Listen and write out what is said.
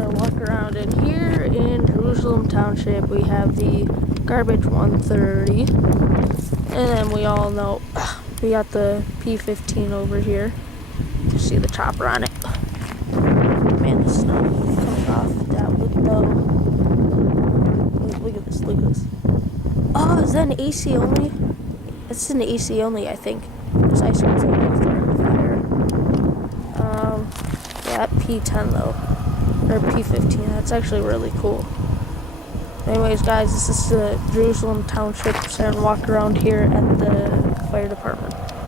gonna walk around, and here in Jurusulem Township we have the garbage 130, and then we all know we got the P-15 over here. You see the chopper on it. Man, the snow coming off that window. Look at this, look at this. Oh, is that an AC only? It's an AC only, I think. There's ice cream fire. Yeah, P10 though. Or P-15, that's actually really cool. Anyways, guys, this is the Jurusulem Township Siren walk around here at the fire department.